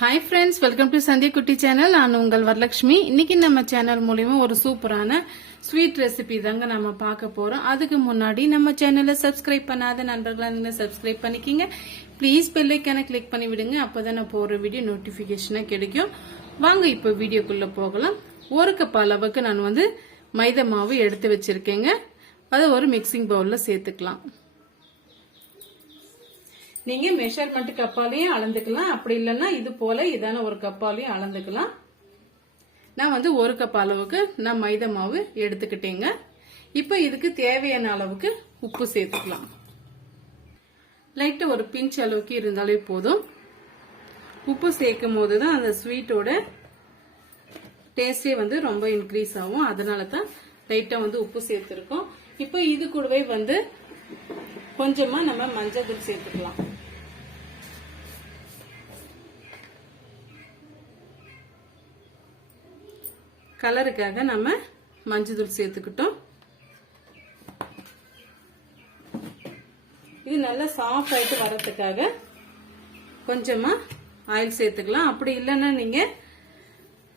Hi friends welcome to Sandhya Kutty channel நான் உங்கள் வரலட்சுமி. இன்னைக்கு நம்ம சேனல் மூலியமா ஒரு சூப்பரான ஸ்வீட் ரெசிபி தாங்க நம்ம பார்க்க போறோம். அதுக்கு முன்னாடி நம்ம சேனலை சப்ஸ்கிரைப் பண்ணாத நண்பர்களாக நீங்க சப்ஸ்கிரைப் பண்ணிக்கிங்க. ப்ளீஸ் பெல்லைக்கான கிளிக் பண்ணி விடுங்க. அப்போ தான் நான் போகிற வீடியோ நோட்டிஃபிகேஷனாக கிடைக்கும். வாங்க இப்போ வீடியோக்குள்ளே போகலாம். ஒரு கப் அளவுக்கு நான் வந்து மைதா மாவு எடுத்து வச்சிருக்கேங்க. அதை ஒரு மிக்சிங் பவுலில் சேர்த்துக்கலாம். நீங்க மெஷர்மெண்ட் கப்பாலையும் அளந்துக்கலாம். அப்படி இல்லைன்னா இது போல இதான ஒரு கப்பாலையும் அளந்துக்கலாம். நான் வந்து ஒரு கப் அளவுக்கு நான் மைதா மாவு எடுத்துக்கிட்டேங்க. இப்போ இதுக்கு தேவையான அளவுக்கு உப்பு சேர்த்துக்கலாம். லைட்டா ஒரு பிஞ்ச் அளவுக்கு இருந்தாலே போதும். உப்பு சேர்க்கும் போது தான் அந்த ஸ்வீட்டோட டேஸ்டே வந்து ரொம்ப இன்க்ரீஸ் ஆகும். அதனால தான் லைட்டா வந்து உப்பு சேர்த்துருக்கோம். இப்போ இது கூடவே வந்து கொஞ்சமா நம்ம மஞ்சள் தூள் சேர்த்துக்கலாம். கலருக்காக நம்ம மஞ்சள் தூள் சேர்த்துக்கிட்டோம். இது நல்லா சாஃப்ட் ஆயிட்டு வரத்துக்காக கொஞ்சமா ஆயில் சேர்த்துக்கலாம். அப்படி இல்லைன்னா நீங்க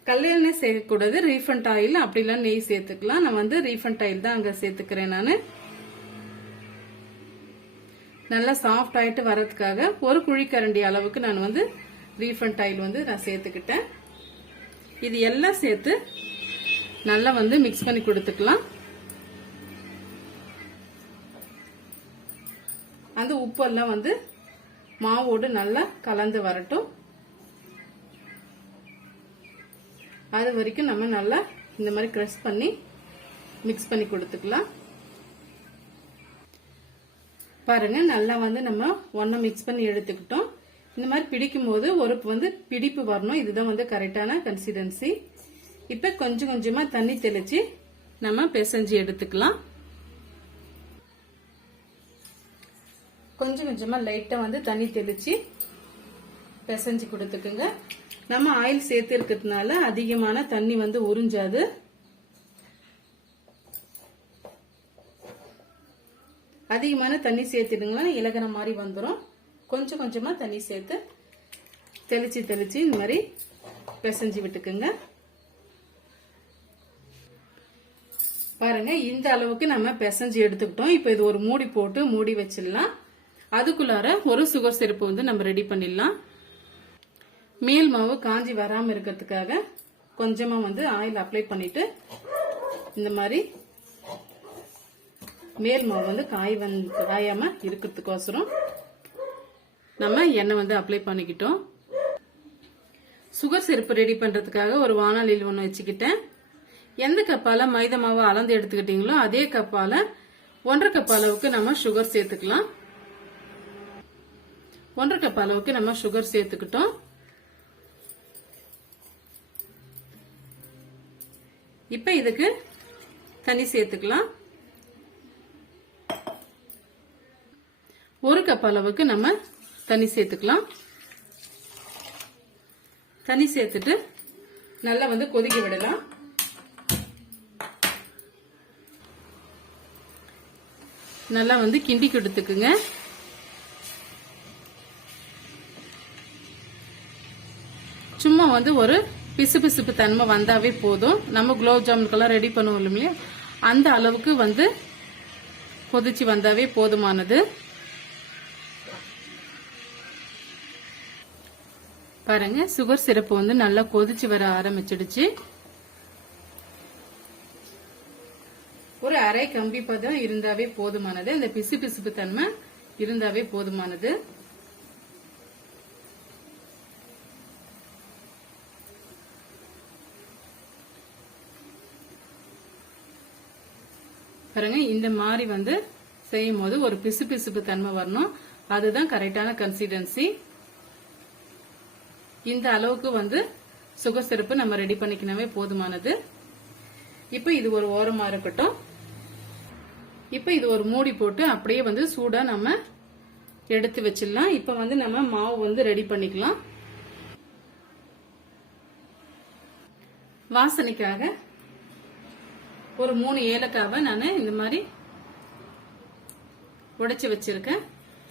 கல்யாணம் சேர்க்கக்கூடாது. ரீஃபண்ட் ஆயில் அப்படி நெய் சேர்த்துக்கலாம். நான் வந்து ரீஃபண்ட் ஆயில் தான் அங்க சேர்த்துக்கிறேன் நான். நல்லா சாஃப்ட் ஆயிட்டு வரதுக்காக ஒரு குழிக்கரண்டி அளவுக்கு நான் வந்து ரீஃபண்ட் ஆயில் வந்து நான் சேர்த்துக்கிட்டேன். இது எல்லாம் சேர்த்து நல்லா வந்து மிக்ஸ் பண்ணி கொடுத்துக்கலாம். அந்த உப்பெல்லாம் வந்து மாவோடு நல்லா கலந்து வரட்டும். அது வரைக்கும் நம்ம நல்லா இந்த மாதிரி க்ரஷ் பண்ணி மிக்ஸ் பண்ணி கொடுத்துக்கலாம். பாருங்க நல்லா வந்து நம்ம ஒன்றை மிக்ஸ் பண்ணி எடுத்துக்கிட்டோம். இந்த மாதிரி பிடிக்கும் போது ஒரு வந்து பிடிப்பு வரணும். இதுதான் வந்து கரெக்டான கன்சிடென்சி இப்ப கொஞ்சம் கொஞ்சமா தண்ணி தெளிச்சு நம்ம பிசைஞ்சு எடுத்துக்கலாம். கொஞ்சம் கொஞ்சமா லைட்டா வந்து தண்ணி தெளிச்சு பிசைஞ்சு கொடுத்துக்குங்க. நம்ம ஆயில் சேர்த்து இருக்கிறதுனால அதிகமான தண்ணி வந்து உறிஞ்சாது. அதிகமான தண்ணி சேர்த்துடுங்களா இலகிற மாதிரி வந்துடும் கொஞ்சம் கொஞ்சமா தண்ணி சேர்த்து தெளிச்சு தெளிச்சு இந்த மாதிரி பிசைஞ்சு விட்டுக்குங்க. பாருங்க இந்த அளவுக்கு நம்ம பிசைஞ்சு எடுத்துக்கிட்டோம். இப்போ இது ஒரு மூடி போட்டு மூடி வச்சிடலாம். அதுக்குள்ளார ஒரு சுகர் சிறப்பு வந்து நம்ம ரெடி பண்ணிடலாம். மேல் மாவு காஞ்சி வராமல் இருக்கிறதுக்காக கொஞ்சமாக வந்து ஆயில் அப்ளை பண்ணிட்டு இந்த மாதிரி மேல் மாவு வந்து காய் வந்து காயாம இருக்கிறதுக்கோசரம் நம்ம எண்ணெய் வந்து அப்ளை பண்ணிக்கிட்டோம். சுகர் செருப்பு ரெடி பண்ணுறதுக்காக ஒரு வானொலியில் ஒன்று வச்சுக்கிட்டேன். எந்த கப்பால மைதா மாவு அளந்து எடுத்துக்கிட்டீங்களோ அதே கப்பால ஒன்றரை கப் அளவுக்கு நம்ம சுகர் சேர்த்துக்கலாம். ஒன்றரை கப் அளவுக்கு நம்ம சுகர் சேர்த்துக்கிட்டோம். இப்ப இதுக்கு தண்ணி சேர்த்துக்கலாம். ஒரு கப் அளவுக்கு நம்ம தண்ணி சேர்த்துக்கலாம். தண்ணி சேர்த்துட்டு நல்லா வந்து கொதிக்க விடலாம். நல்லா வந்து கிண்டி கொடுத்துக்குங்க சும்மா வந்து ஒரு பிசு பிசுப்பு தன்மை வந்தாவே போதும். நம்ம குலோப் ஜாமுனுக்கெல்லாம் ரெடி பண்ணுவோம் இல்லையா? அந்த அளவுக்கு வந்து கொதிச்சு வந்தாவே போதுமானது. பாருங்க சுகர் சிரப்பு வந்து நல்லா கொதிச்சு வர ஆரம்பிச்சிடுச்சு. ஒரு அரை கம்பி பதம் இருந்தாவே போதுமானது. இந்த பிசு பிசுப்பு தன்மை இருந்தாவே போதுமானது. பாருங்க இந்த மாதிரி வந்து செய்யும் போது ஒரு பிசு பிசுப்பு தன்மை வரணும். அதுதான் கரெக்டான கன்சிஸ்டன்சி இந்த அளவுக்கு வந்து சுக சிறப்பு நம்ம ரெடி பண்ணிக்கனாவே போதுமானது. இப்ப இது ஒரு ஓரமா இருக்கட்டும். இப்போ இது ஒரு மூடி போட்டு அப்படியே வந்து சூடாக நம்ம எடுத்து வச்சிடலாம். இப்போ வந்து நம்ம மாவு வந்து ரெடி பண்ணிக்கலாம். வாசனைக்காக ஒரு மூணு ஏலக்காவை நான் இந்த மாதிரி உடைச்சி வச்சிருக்கேன்.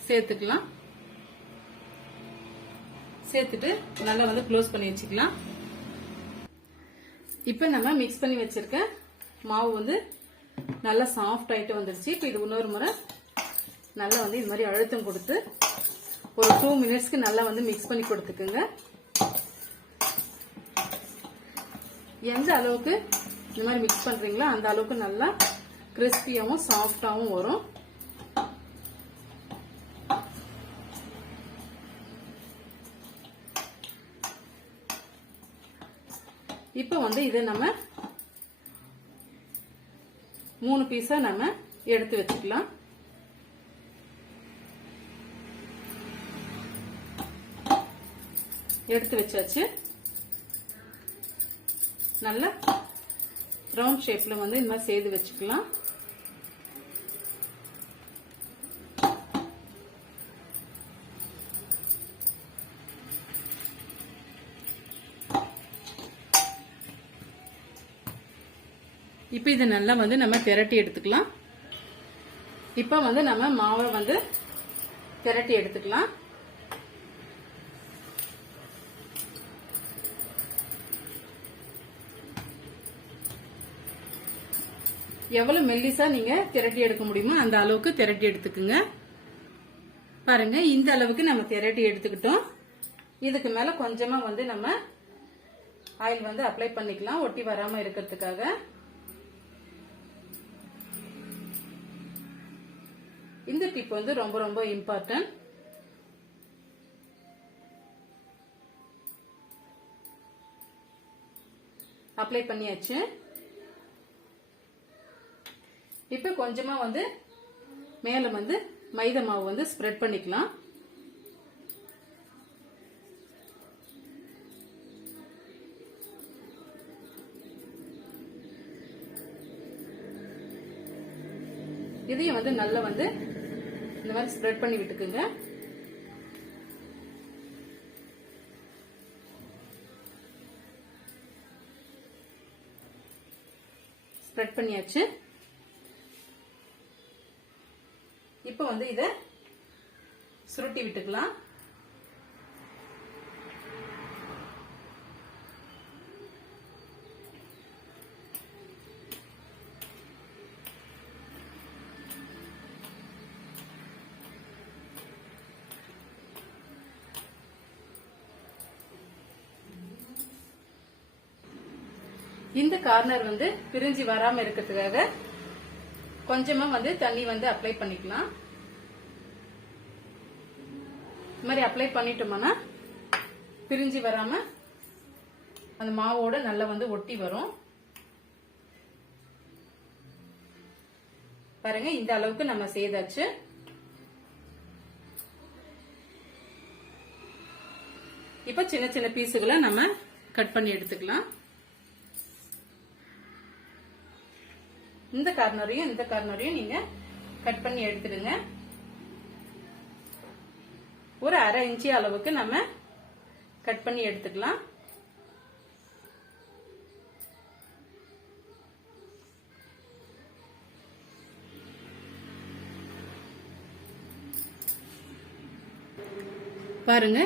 சேர்த்துக்கலாம். சேர்த்துட்டு நல்லா வந்து க்ளோஸ் பண்ணி வச்சுக்கலாம். இப்போ நம்ம மிக்ஸ் பண்ணி வச்சிருக்க மாவு வந்து நல்லா சாஃப்ட் ஆயிட்டு வந்துருச்சு. இப்போ இது இன்னொரு முறை நல்லா வந்து இது மாதிரி அழுத்தம் கொடுத்து ஒரு டூ மினிட்ஸ்க்கு நல்லா வந்து மிக்ஸ் பண்ணி கொடுத்துக்குங்க. எந்த அளவுக்கு இந்த மாதிரி மிக்ஸ் பண்றீங்களோ அந்த அளவுக்கு நல்லா கிறிஸ்பியாகவும் சாஃப்டாகவும் வரும். இப்போ வந்து இதை நம்ம மூணு பீஸா நம்ம எடுத்து வச்சுக்கலாம். எடுத்து வச்சாச்சு. நல்ல ரவுண்ட் ஷேப்ல வந்து இந்த மாதிரி செய்து வச்சுக்கலாம். இப்போ இது நல்லா வந்து நம்ம திரட்டி எடுத்துக்கலாம். இப்போ வந்து நம்ம மாவை வந்து திரட்டி எடுத்துக்கலாம். எவ்வளவு மெல்லிசா நீங்க திரட்டி எடுக்க முடியுமோ அந்த அளவுக்கு திரட்டி எடுத்துக்குங்க. பாருங்க இந்த அளவுக்கு நம்ம திரட்டி எடுத்துக்கிட்டோம். இதுக்கு மேல கொஞ்சமா வந்து நம்ம ஆயில் வந்து அப்ளை பண்ணிக்கலாம் ஒட்டி வராம இருக்கிறதுக்காக. இந்த டிப் வந்து ரொம்ப ரொம்ப இம்பார்ட்டன்ட் அப்ளை பண்ணியாச்சு. இப்போ கொஞ்சமா வந்து மேல வந்து மைதா மாவு வந்து ஸ்ப்ரெட் பண்ணிக்கலாம். இதையும் வந்து நல்லா வந்து இந்த மாதிரி ஸ்ப்ரெட் பண்ணி விட்டுக்குங்க. ஸ்ப்ரெட் பண்ணியாச்சு. இப்போ வந்து இதை சுருட்டி விட்டுக்கலாம். இந்த கார்னர் வந்து பிரிஞ்சு வராம இருக்கிறதுக்காக கொஞ்சமா வந்து தண்ணி வந்து அப்ளை பண்ணிக்கலாம். இந்த மாதிரி அப்ளை பண்ணிட்டோம்னா பிரிஞ்சு வராம அந்த மாவோட நல்லா வந்து ஒட்டி வரும். பாருங்க இந்த அளவுக்கு நம்ம செய்தாச்சு. இப்ப சின்ன சின்ன பீஸுகளை நம்ம கட் பண்ணி எடுத்துக்கலாம். இந்த கார்னரையும் இந்த கார்னரையும் நீங்க கட் பண்ணி எடுத்துடுங்க. ஒரு அரை இன்ச்சு அளவுக்கு நம்ம கட் பண்ணி எடுத்துக்கலாம். பாருங்க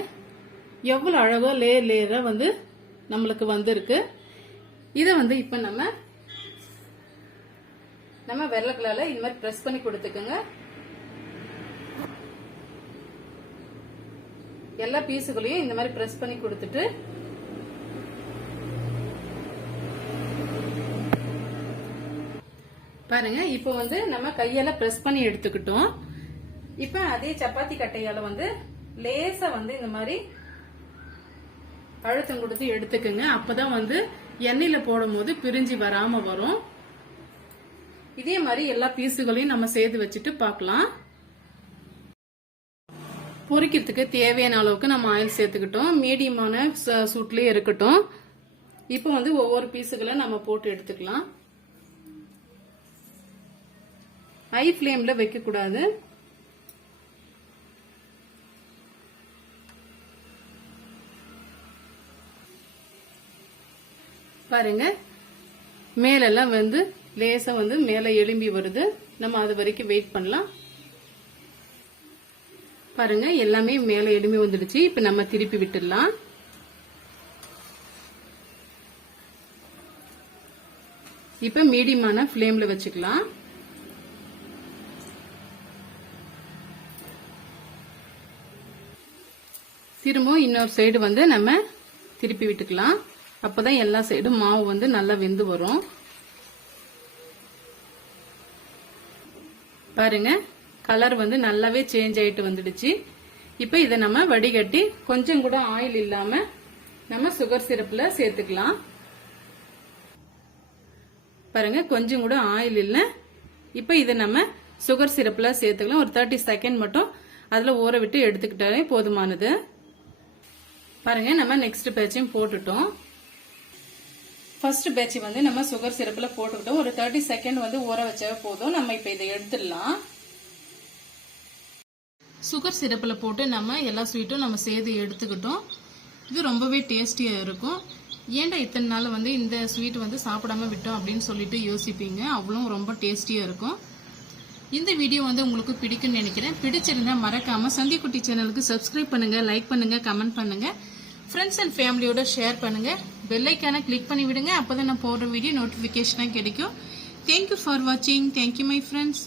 எவ்வளவு அழகோ லேயர் லேயரா வந்து நம்மளுக்கு வந்திருக்கு. இதை வந்து இப்ப நம்ம நம்ம விரலுக்களால இந்த மாதிரி பிரஸ் பண்ணி கொடுத்துக்கோங்க. எல்லா பீஸுகளையும் இந்த மாதிரி பிரஸ் பண்ணி கொடுத்துட்டு பாருங்க இப்போ வந்து நம்ம கையால பிரஸ் பண்ணி எடுத்துக்கிட்டோம். இப்போ அதே சப்பாத்தி கட்டையால வந்து லேசா வந்து இந்த மாதிரி அழுத்தம் கொடுத்து எடுத்துக்கோங்க. அப்பதான் வந்து எண்ணெயில போடும் போது பிரிஞ்சு வராம வரும். இதே மாதிரி எல்லா பீஸுகளையும் நம்ம சேர்த்து வச்சுட்டு பார்க்கலாம். பொரிக்கிறதுக்கு தேவையான அளவுக்கு நம்ம ஆயில் சேர்த்துக்கிட்டோம். மீடியமான சூட்லேயும் இருக்கட்டும். இப்போ வந்து ஒவ்வொரு பீஸுகளை நம்ம போட்டு எடுத்துக்கலாம். ஹை ஃப்ளேமில் வைக்கக்கூடாது. பாருங்க. மேலெல்லாம் வந்து லேசா வந்து மேல எலும்பி வருது. நம்ம அது வரைக்கும் வெயிட் பண்ணலாம். பாருங்க எல்லாமே மேலே எலும்பி வந்துடுச்சு. இப்ப நம்ம திருப்பி விட்டுடலாம். இப்ப மீடியமான ஃப்ளேமில் வச்சுக்கலாம். திரும்பவும் இன்னொரு சைடு வந்து நம்ம திருப்பி விட்டுக்கலாம். அப்பதான் எல்லா சைடும் மாவு வந்து நல்லா வெந்து வரும். பாருங்க கலர் வந்து நல்லாவே சேஞ்ச் ஆயிட்டு வந்துடுச்சு. இப்போ இதை நம்ம வடிகட்டி கொஞ்சம் கூட ஆயில் இல்லாம நம்ம சுகர் சிரப்ல சேர்த்துக்கலாம். பாருங்க கொஞ்சம் கூட ஆயில் இல்லை. இப்போ இதை நம்ம சுகர் சிரப்ல சேர்த்துக்கலாம். ஒரு தேர்ட்டி செகண்ட் மட்டும் அதுல ஊற விட்டு எடுத்துக்கிட்டாலே போதுமானது. பாருங்க நம்ம நெக்ஸ்ட் பேட்சையும் போட்டுட்டோம். ஃபர்ஸ்ட் பேட்ச் வந்து நம்ம சுகர் சிரப்பில் போட்டுக்கிட்டோம் ஒரு தேர்ட்டி செகண்ட் வந்து ஊற வச்சா போதும். நம்ம இப்போ இதை எடுத்துடலாம். சுகர் சிரப்பில் போட்டு நம்ம எல்லா ஸ்வீட்டும் நம்ம சேர்த்து எடுத்துக்கிட்டோம். இது ரொம்பவே டேஸ்டியாக இருக்கும். ஏன்டா இத்தனை நாள் வந்து இந்த ஸ்வீட் வந்து சாப்பிடாம விட்டோம் அப்படின்னு சொல்லிட்டு யோசிப்பீங்க. அவ்வளோ ரொம்ப டேஸ்டியாக இருக்கும். இந்த வீடியோ வந்து உங்களுக்கு பிடிக்கும்னு நினைக்கிறேன். பிடிச்சிருந்தா மறக்காம சந்திக்குட்டி சேனலுக்கு சப்ஸ்கிரைப் பண்ணுங்க லைக் பண்ணுங்க கமெண்ட் பண்ணுங்க. ஃப்ரெண்ட்ஸ் அண்ட் ஃபேமிலியோட ஷேர் பண்ணுங்க. பெல்லைக்கான கிளிக் பண்ணி விடுங்க. அப்பதான் நான் போடுற வீடியோ நோட்டிஃபிகேஷனாக கிடைக்கும். தேங்க்யூ ஃபார் வாட்சிங் தேங்க்யூ மை ஃப்ரெண்ட்ஸ்